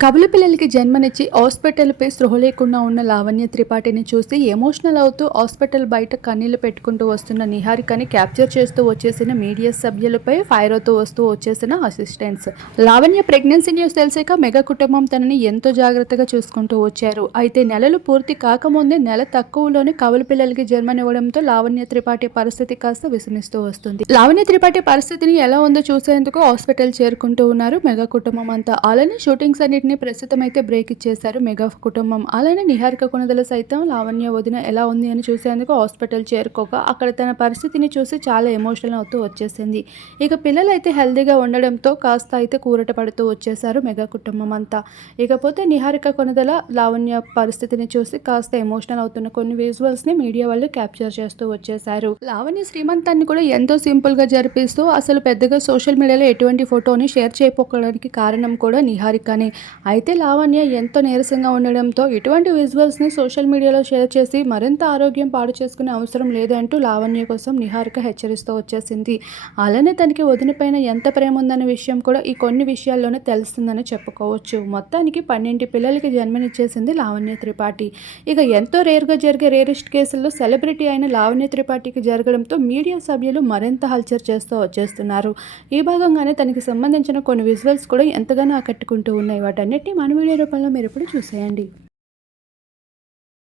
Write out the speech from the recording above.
కవల పిల్లలకి జన్మనిచ్చి హాస్పిటల్‌పై స్పృహ లేకుండా ఉన్న లావణ్య త్రిపాఠిని చూసి ఎమోషనల్ అవుతూ హాస్పిటల్ బయట కన్నీళ్లు పెట్టుకుంటూ వస్తున్న నిహారికని క్యాప్చర్ చేస్తూ వచ్చేసిన మీడియా సభ్యులపై ఫైర్ అవుతూ వచ్చేసిన అసిస్టెంట్స్. లావణ్య ప్రెగ్నెన్సీ న్యూస్ తెలిసాక మెగా కుటుంబం తనని ఎంతో జాగ్రత్తగా చూసుకుంటూ వచ్చారు. అయితే నెలలు పూర్తి కాకముందే నెల తక్కువలోనే కవల పిల్లలకి జన్మనివ్వడంతో లావణ్య త్రిపాఠి పరిస్థితి కాస్త విషమిస్తూ వస్తుంది. లావణ్య త్రిపాఠి పరిస్థితిని ఎలా ఉందో చూసేందుకు హాస్పిటల్ చేరుకుంటూ ఉన్నారు మెగా కుటుంబం అంతా. అలానే షూటింగ్స్ అన్నిటిని ప్రస్తుతం అయితే బ్రేక్ ఇచ్చేశారు మెగా కుటుంబం. అలానే నిహారిక కొణిదెల సైతం లావణ్య వదిన ఎలా ఉంది అని చూసేందుకు హాస్పిటల్ చేరుకోగా అక్కడ తన పరిస్థితిని చూసి చాలా ఎమోషనల్ అవుతూ వచ్చేసింది. ఇక పిల్లలు అయితే హెల్దీగా ఉండడంతో కాస్త అయితే కూరట పడుతూ వచ్చేశారు మెగా కుటుంబం అంతా. ఇకపోతే నిహారిక కొణిదెల లావణ్య పరిస్థితిని చూసి కాస్త ఎమోషనల్ అవుతున్న కొన్ని విజువల్స్ ని మీడియా వాళ్ళు క్యాప్చర్ చేస్తూ వచ్చేశారు. లావణ్య శ్రీమంతాన్ని కూడా ఎంతో సింపుల్ గా జరిపిస్తూ అసలు పెద్దగా సోషల్ మీడియాలో ఎటువంటి ఫోటోని షేర్ చేయకపోవడానికి కారణం కూడా నిహారికనే. అయితే లావణ్య ఎంతో నీరసంగా ఉండడంతో ఇటువంటి విజువల్స్ని సోషల్ మీడియాలో షేర్ చేసి మరింత ఆరోగ్యం పాడు చేసుకునే అవసరం లేదంటూ లావణ్య కోసం నిహారిక హెచ్చరిస్తూ వచ్చేసింది. అలానే తనకి వదిన పైన ఎంత ప్రేమ ఉందనే విషయం కూడా ఈ కొన్ని విషయాల్లోనే తెలుస్తుందని చెప్పుకోవచ్చు. మొత్తానికి 12 పిల్లలకి జన్మనిచ్చేసింది లావణ్య త్రిపాఠి. ఇక ఎంతో రేర్గా జరిగే రేరెస్ట్ కేసుల్లో సెలబ్రిటీ అయిన లావణ్య త్రిపాఠికి జరగడంతో మీడియా సభ్యులు మరింత హల్చల్ చేస్తూ వచ్చేస్తున్నారు. ఈ భాగంగానే తనకి సంబంధించిన కొన్ని విజువల్స్ కూడా ఎంతగానో ఆకట్టుకుంటూ ఉన్నాయి. వాటన్నిటిని మన వీడియో రూపంలో మీరు ఇప్పుడు చూసేయండి.